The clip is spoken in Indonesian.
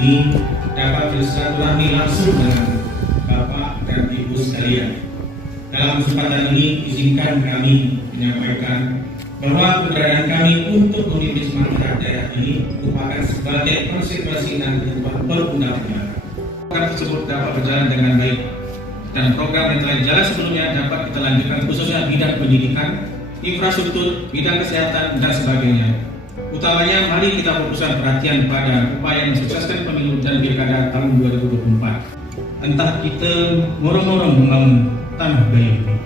ini dapat bersilaturahmi langsung dengan Bapak dan Ibu sekalian. Dalam kesempatan ini, izinkan kami menyampaikan bahwa keberadaan kami untuk memimpin semangat daerah ini merupakan sebagai konsekuensi dan ketentuan perundang-undangan. Program tersebut dapat berjalan dengan baik dan program yang telah jalan sebelumnya dapat kita lanjutkan, khususnya bidang pendidikan, infrastruktur, bidang kesehatan, dan sebagainya. Utamanya, mari kita fokuskan perhatian pada upaya mensukseskan pemilu dan pilkada tahun 2024. Entah kita morong-morong membangun tanah Gayo.